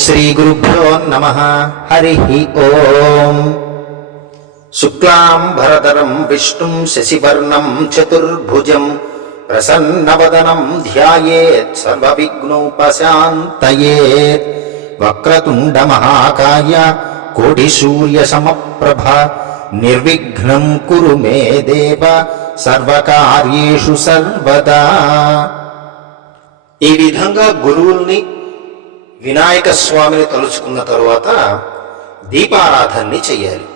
శ్రీ గురుభ్యో నమః. హరి ఓం. శుక్లాంబరధరం విష్ణుం శశివర్ణం చతుర్భుజం ప్రసన్నవదనం ధ్యాయేత్ సర్వవిఘ్నోపశాంతయేత్. వక్రతుండ మహాకాయ కోటిసూర్యసమప్రభ నిర్విఘ్నం కురు మే దేవ సర్వకార్యేషు సర్వదా. ఈ విధంగా గురువుల్ని వినాయక స్వామిని తలుచుకున్న తరువాత దీపారాధనని చెయ్యాలి.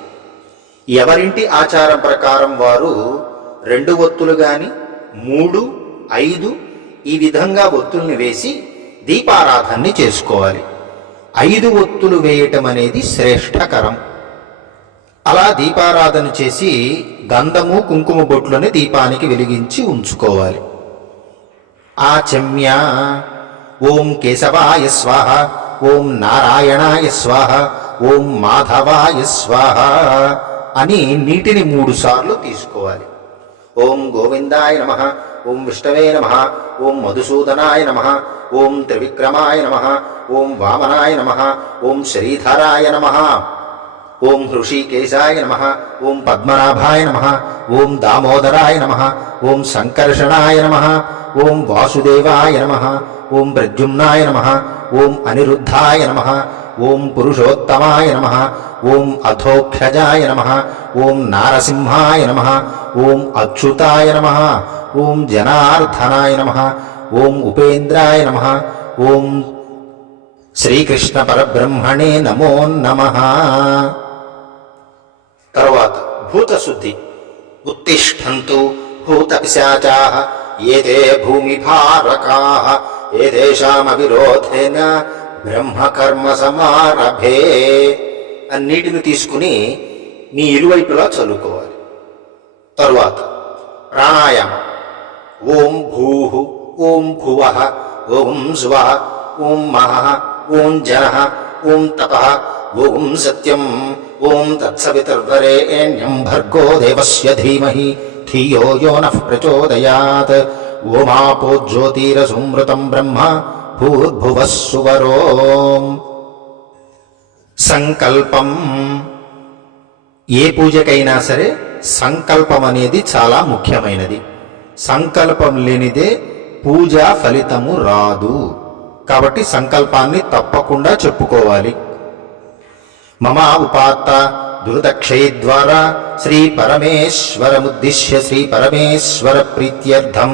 ఎవరింటి ఆచారం ప్రకారం వారు 2 ఒత్తులు గాని 3, 5 ఈ విధంగా ఒత్తుల్ని వేసి దీపారాధనని చేసుకోవాలి. 5 ఒత్తులు వేయటం అనేది శ్రేష్టకరం. అలా దీపారాధన చేసి గంధము కుంకుమ బొట్లని దీపానికి వెలిగించి ఉంచుకోవాలి. ఆచమ్య ఓం కేశవాయ స్వాహ, ఓం నారాయణాయ స్వాహ, ఓం మాధవాయ స్వాహ అని నీటిని 3 సార్లు తీసుకోవాలి. ఓం గోవిందాయ నమః, ఓం విష్ణవే నమః, ఓం మధుసూదనాయ నమః, ఓం త్రివిక్రమాయ నమః, ఓం వామనాయ నమః, ఓం శ్రీధరాయ నమః, ఓం హృషికేశాయ నమః, ఓం పద్మనాభాయ నమః, ఓం దామోదరాయ నమః, ఓం సంకర్షణాయ నమః, ఓం వాసుదేవాయ నమః, ఓం ప్రద్యుమ్నాయ నమః, ఓం అనిరుద్ధాయ నమః, ఓం పురుషోత్తమాయ నమః, ఓం అధోక్షజాయ నమః, ఓం నారసింహాయ నమః, ఓం అచ్యుతాయ నమః, ఓం జనార్దనాయ నమః, ఓం ఉపేంద్రాయ నమః, ఓం శ్రీకృష్ణ పరబ్రహ్మణే నమో నమః. తరువాత భూతశుద్ధి. ఉత్తిష్టంతు భూతపిశాచాః ఏతే భూమిభారకాః ఏతేషామవిరోధేన బ్రహ్మకర్మ సమారభే. అన్నిటిని తీసుకుని మీ ఇరువైపులా చల్లుకోవాలి. తరువాత ప్రాణాయామం. ఓం భూః, ఓం భువః, ఓం స్వః, ఓం మహః, ఓం జనః, ఓం తపః, ఓం సత్యం, ఓం తత్సవితుర్వరేణ్యం భర్గో దేవస్య ధీమహి ధియో యో నః ప్రచోదయాత్. ఓమాపో జ్యోతిరసంమృతం బ్రహ్మ భూర్భువః సువరోం. సంకల్పం. ఏ పూజకైనా సరే సంకల్పం అనేది చాలా ముఖ్యమైనది. సంకల్పం లేనిదే పూజా ఫలితము రాదు. కాబట్టి సంకల్పాన్ని తప్పకుండా చెప్పుకోవాలి. మమ ఉపాత్త దుర్దక్షయ ద్వారా శ్రీ పరమేశ్వరముద్దిశ్య శ్రీ పరమేశ్వర ప్రీత్యర్థం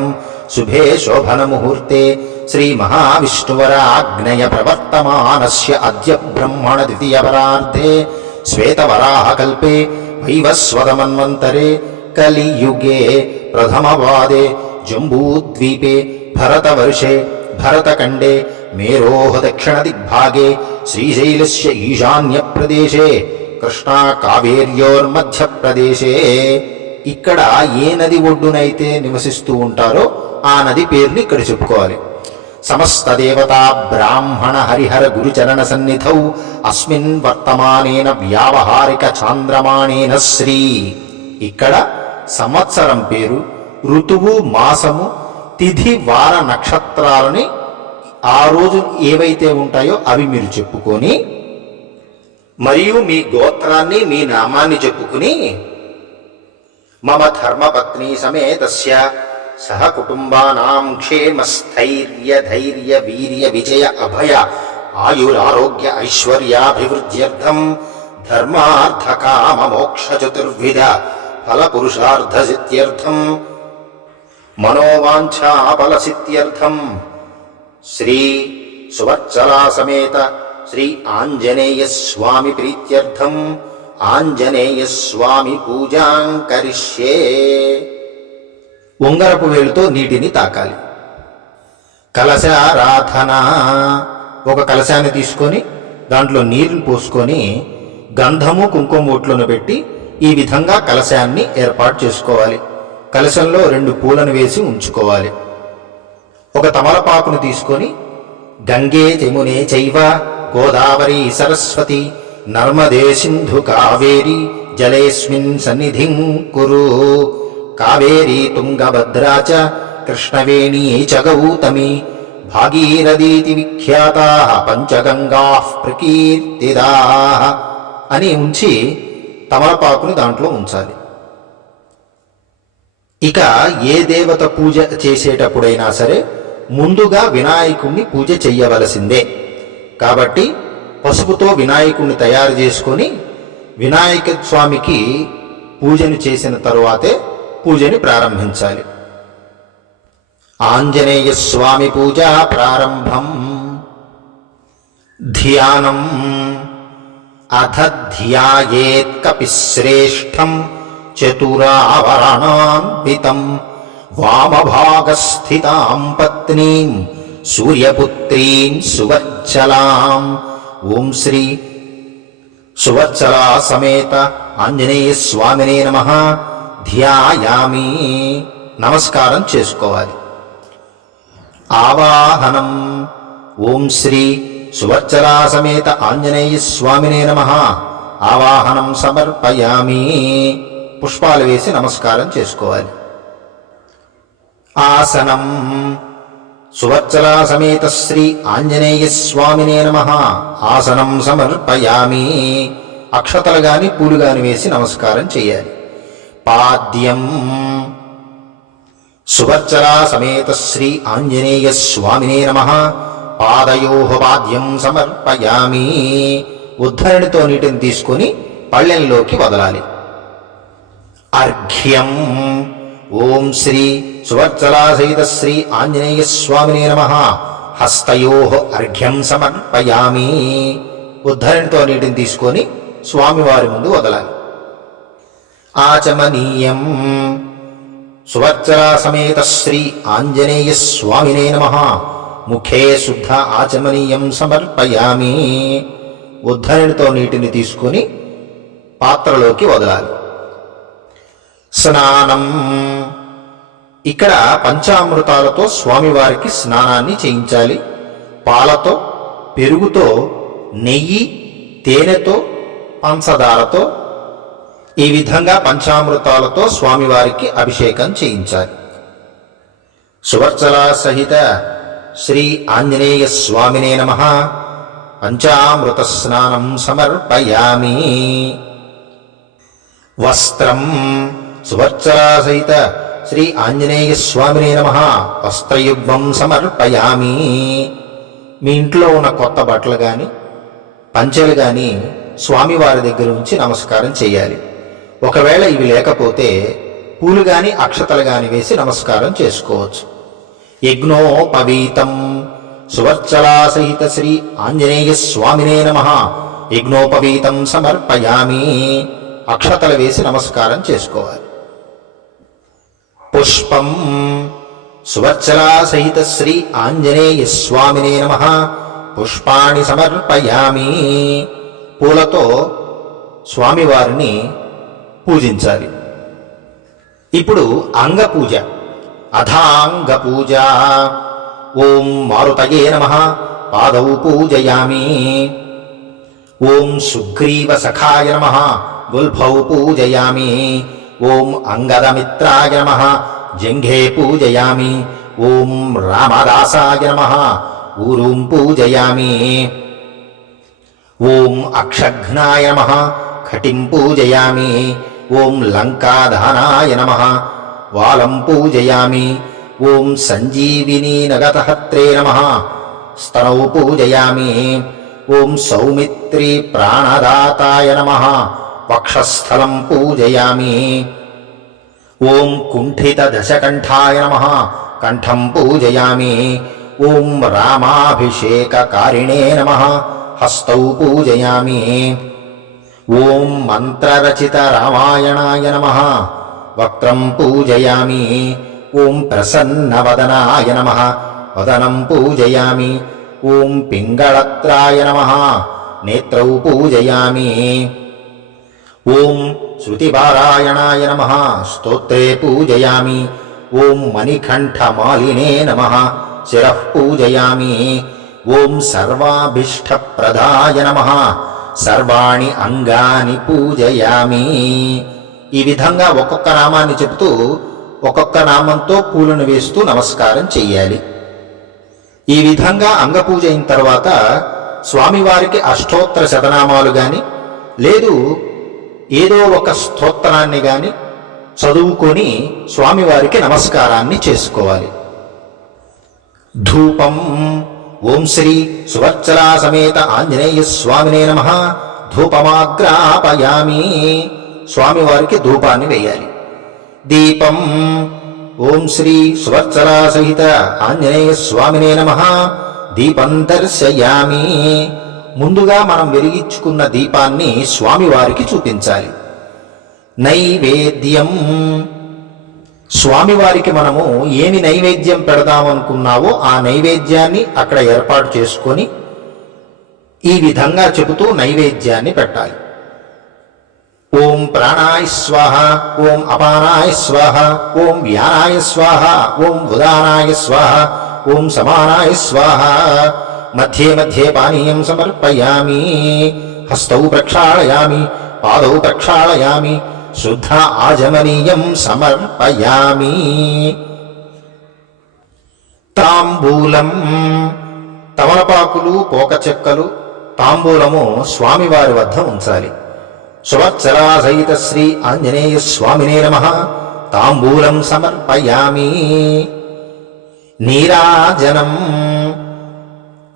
శుభే శోభన ముహూర్తే శ్రీ మహావిష్ణువర ఆజ్ఞయ ప్రవర్తమానస్య అద్య బ్రహ్మణ ద్వితీయపరార్ధే శ్వేతవరాహకల్పే వైవస్వతమన్వంతరే కలియుగే ప్రథమవాదే జంబూద్వీపే భరతవర్షే భరతఖండే మేరోః దక్షిణదిగ్భాగే శ్రీశైలస్య ఈశాన్యప్రదేశే కృష్ణా కావేర్యోర్మధ్యప్రదేశే. ఇక్కడ ఏ నది ఒడ్డునైతే నివసిస్తూ ఉంటారో ఆ నది పేరుని ఇక్కడ చెప్పుకోవాలి. సమస్త దేవతా బ్రాహ్మణ హరిహర గురుచరణ సన్నిధౌ అస్మిన్ వర్తమానేన వ్యావహారిక చాంద్రమాణేన శ్రీ. ఇక్కడ సంవత్సరం పేరు, ఋతువు, మాసము, తిథి, వార, నక్షత్రాలని ఆ రోజు ఏవైతే ఉంటాయో అవి మీరు చెప్పుకొని మరియు మీ గోత్రాన్ని మీ నామాన్ని చెప్పుకుని మమ ధర్మపత్ని సమేతస్య సహ కుటుంబానాం క్షేమ స్థైర్య ధైర్య వీర్య విజయ అభయ ఆయురారోగ్య ఐశ్వర్యాభివృద్ధ్యర్థం ధర్మార్థ కామ మోక్ష చతుర్విధ ఫలపురుషార్థ సిద్ధ్యర్థం మనోవాంఛాఫలసిద్ధ్యర్థం శ్రీ సువర్చలా సమేత శ్రీ ఆంజనేయ స్వామి ప్రీత్యర్థం ఆంజనేయ స్వామి పూజాం కరిష్యే. ఉంగరపు వేలుతో నీటిని తాకాలి. కలశారాధన. ఒక కలశాన్ని తీసుకొని దాంట్లో నీరుని పోసుకొని గంధము కుంకుమ బొట్లను పెట్టి ఈ విధంగా కలశాన్ని ఏర్పాటు చేసుకోవాలి. కలశంలో 2 పూలను వేసి ఉంచుకోవాలి. ఒక తమలపాకును తీసుకొని గంగే యమునే చైవ గోదావరి సరస్వతి నర్మదే సింధు కావేరి జలేస్మిన్ సన్నిధిం కురు. కావేరీ తుంగభద్రా చ కృష్ణవేణీ చ గౌతమి భాగీరథీతి విఖ్యాతా పంచగంగా ప్రకీర్తిదా అని ఉంచి తమలపాకుని దాంట్లో ఉంచాలి. ఇక ఏ దేవత పూజ చేసేటప్పుడైనా సరే ముందుగా వినాయకుణ్ణి పూజ చెయ్యవలసిందే. కాబట్టి పసుపుతో వినాయకుణ్ణి తయారు చేసుకొని వినాయక స్వామికి పూజను చేసిన తరువాతే పూజని ప్రారంభించాలి. ఆంజనేయ స్వామి పూజ ప్రారంభం. ధ్యానం. అథ ధ్యాయేత్ కపిశ్రేష్టం చతురావరణాన్వితం వామభాగస్థితాం పత్నీం సూర్యపుత్రీం సువచ్చలాం. ఓం శ్రీ సువత్సలా సమేత ఆంజనేయ స్వామినే నమః. ధ్యాయామి. నమస్కారం చేసుకోవాలి. ఆవాహనం. ఓం శ్రీ సువత్సలా సమేత ఆంజనేయ స్వామినే నమః. ఆవాహనం సమర్పయామి. పుష్పాలు వేసి నమస్కారం చేసుకోవాలి. ఆసనం. సువత్సలా సమేత శ్రీ ఆంజనేయ స్వామినే నమః. ఆసనం సమర్పయామి. అక్షతలు గాని పూలు గాని వేసి నమస్కారం చేయాలి. పాద్యం. సువత్సలా సమేత శ్రీ ఆంజనేయ స్వామినే నమః. పాదయోః పాద్యం సమర్పయామి. ఉద్ధరణితో నీటిని తీసుకొని పళ్ళెంలోకి వదలాలి. అర్ఘ్యం. ఓం శ్రీ సువత్సలా సహిత శ్రీ ఆంజనేయ స్వామినే నమః. హస్తయోః అర్ఘ్యం సమర్పయామి. ఉద్ధరణితో నీటిని తీసుకొని స్వామివారి ముందు వదలాలి. ఆచమనీయం. సువత్సలా సమేత శ్రీ ఆంజనేయ స్వామినే నమః. ముఖే శుద్ధ ఆచమనీయం సమర్పయామి. ఉద్ధరణితో నీటిని తీసుకొని పాత్రలోకి వదలాలి. స్నానం. ఇక్కడ పంచామృతాలతో స్వామివారికి స్నానాన్ని చేయించాలి. పాలతో, పెరుగుతో, నెయ్యి, తేనెతో, పంచదారతో ఈ విధంగా పంచామృతాలతో స్వామివారికి అభిషేకం చేయించాలి. సువర్చలా సహిత శ్రీ ఆంజనేయ స్వామినే నమః. పంచామృత స్నానం సమర్పయామి. వస్త్రం. సువర్చలా సహిత శ్రీ ఆంజనేయ స్వామినే నమః. వస్త్రయుగ్మం సమర్పయామి. మీ ఇంట్లో ఉన్న కొత్త బట్టలు గాని పంచెలు గాని స్వామివారి దగ్గర ఉంచి నమస్కారం చేయాలి. ఒకవేళ ఇవి లేకపోతే పూలు గాని అక్షతలు గాని వేసి నమస్కారం చేసుకోవచ్చు. యజ్ఞోపవీతం. సువర్చలా సహిత శ్రీ ఆంజనేయ స్వామినే నమః. యజ్ఞోపవీతం సమర్పయామి. అక్షతలు వేసి నమస్కారం చేసుకోవాలి. పుష్పం. సువర్చలా సహిత శ్రీ ఆంజనేయ స్వామినే నమః. పుష్పాణి సమర్పయామి. పూలతో స్వామివారిని పూజించాలి. ఇప్పుడు అంగపూజ. అథాంగపూజ. ఓం మారుతయే నమః. పాదౌ పూజయామి. ఓం సుగ్రీవ సఖాయ నమః. గుల్ఫౌ పూజయామి. ఓం అంగదమిత్రాయ నమః. జంఘే పూజయామి. ఓం రామదాసాయ నమః. ఊరూం పూజయామి. ఓం అక్షఘ్నాయ నమః. ఖటిం పూజయామి. ఓం లంకాధానాయ నమః. వాలం పూజయామి. ఓం సంజీవినీ నగతహత్రే నమః. స్తనౌ పూజయామి. ఓం సౌమిత్రీ ప్రాణదాతాయ నమః. వక్షస్థలం పూజయామి. ఓం కుంఠితదశకంఠాయ నమః. కంఠం పూజయామి. ఓం రామాభిషేకకారిణే నమః. హస్తౌ పూజయామి. ఓం మంత్రరచిత రామాయణాయ నమః. వక్త్రం పూజయామి. ఓం ప్రసన్నవదనాయ నమః. వదనం పూజయామి. ఓం పింగళత్రాయ నమః. నేత్రౌ పూజయామి. ఓం శృతిపారాయణాయ నమః. స్తోత్రే పూజయామి. ఓం మణికంఠమాలినే నమః. శిరః పూజయామి. ఓం సర్వాభీష్టప్రదాయ నమః. సర్వాణి అంగాని పూజయామి. ఈ విధంగా ఒక్కొక్క నామాన్ని చెబుతూ ఒక్కొక్క నామంతో పూలను వేస్తూ నమస్కారం చెయ్యాలి. ఈ విధంగా అంగపూజ అయిన తర్వాత స్వామివారికి అష్టోత్తర శతనామాలు గాని లేదు ఏదో ఒక స్తోత్రాన్ని గాని చదువుకొని స్వామివారికి నమస్కారాన్ని చేసుకోవాలి. ధూపం. ఓం శ్రీ సువర్చలా సమేత ఆంజనేయ స్వామినే నమః. ధూపమాగ్రాపయామి. స్వామివారికి ధూపాన్ని వేయాలి. దీపం. ఓం శ్రీ సువర్చలా సహిత ఆంజనేయ స్వామినే నమః. దీపం దర్శయామి. ముందుగా మనం వెలిగించుకున్న దీపాన్ని స్వామివారికి చూపించాలి. నైవేద్యం. స్వామివారికి మనము ఏమి నైవేద్యం పెడదామనుకున్నావో ఆ నైవేద్యాన్ని అక్కడ ఏర్పాటు చేసుకొని ఈ విధంగా చెబుతూ నైవేద్యాన్ని పెట్టాలి. ఓం ప్రాణాయ స్వాహ, ఓం అపానాయ స్వాహ, ఓం వ్యానాయ స్వాహ, ఓం ఉదానాయ స్వాహ, ఓం సమానాయ స్వాహ. మధ్యే మధ్యే పానీయం సమర్పయామి. హస్తౌ ప్రక్షాళయామి, పాదౌ ప్రక్షాళయామి, శుద్ధ ఆజమనీయం సమర్పయామి. తాంబూలం. తమలపాకులు, పోక చెక్కలు, తాంబూలము స్వామివారి వద్ద ఉంచాలి. సువర్చలా సహిత శ్రీ ఆంజనేయ స్వామినే నమః. తాంబూలం సమర్పయామి. నీరాజనం.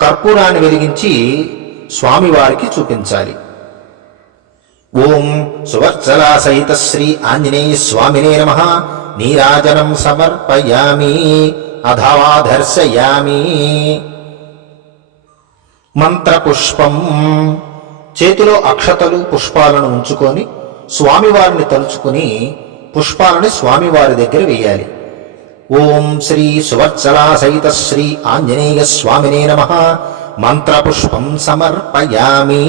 కర్పూరాన్ని వెలిగించి స్వామివారికి చూపించాలి. ఓం సువర్చలా సహిత శ్రీ ఆంజనేయ స్వామినే నమః. నీరాజనం సమర్పయామి అథవా దర్శయామి. మంత్రపుష్పం. చేతిలో అక్షతలు, పుష్పాలను ఉంచుకొని స్వామివారిని తలుచుకుని పుష్పాలని స్వామివారి దగ్గర వేయాలి. ఓం శ్రీ సువర్చలా సహిత శ్రీ ఆంజనేయ స్వామినే నమః. మంత్రపుష్పం సమర్పయామి.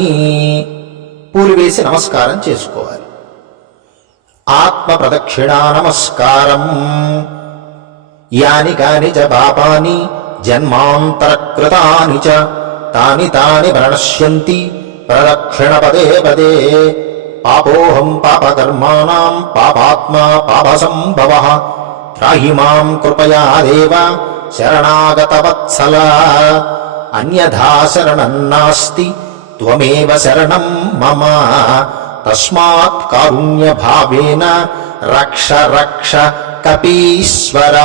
పూలు వేసి నమస్కారం చేసుకోవాలి. ఆత్మ ప్రదక్షిణా నమస్కారం. యాని కాని చ పాపాని జన్మాంతరకృతాని చ తాని తాని ప్రణశ్యంతి ప్రదక్షిణ పదే పదే. పాపోహం పాపకర్మాణం పాపాత్మా పాపసంభవః. త్రాహి మాం కృపయా దేవ శరణాగతవత్సల. అన్యథా శరణం నాస్తి త్వమేవ శరణం మమ. తస్మాత్ కారుణ్య భావేన రక్ష రక్ష కపీశ్వర.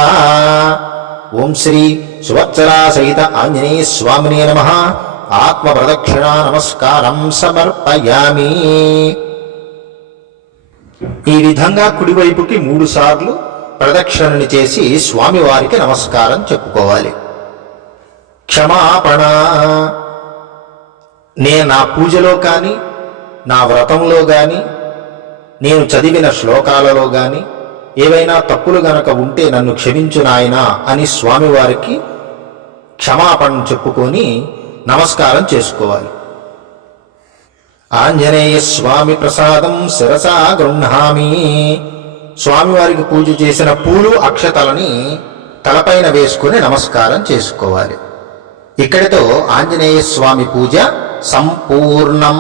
ఓం శ్రీ సువర్చలా సహిత ఆంజనేయ స్వామినే నమః. ఆత్మ ప్రదక్షిణా నమస్కారం సమర్పయామి. ఈ విధంగా కుడివైపుకి 3 సార్లు ప్రదక్షిణని చేసి స్వామివారికి నమస్కారం చెప్పుకోవాలి. క్షమాపణ. నేను నా పూజలో కానీ నా వ్రతంలో కానీ నేను చదివిన శ్లోకాలలో కానీ ఏవైనా తప్పులు గనక ఉంటే నన్ను క్షమించు నాయనా అని స్వామివారికి క్షమాపణ చెప్పుకొని నమస్కారం చేసుకోవాలి. ఆంజనేయ స్వామి ప్రసాదం శిరసా గృహ్ణామి. స్వామివారికి పూజ చేసిన పూలు, అక్షతలని తలపైన వేసుకుని నమస్కారం చేసుకోవాలి. ఇక్కడితో ఆంజనేయ స్వామి పూజ సంపూర్ణం.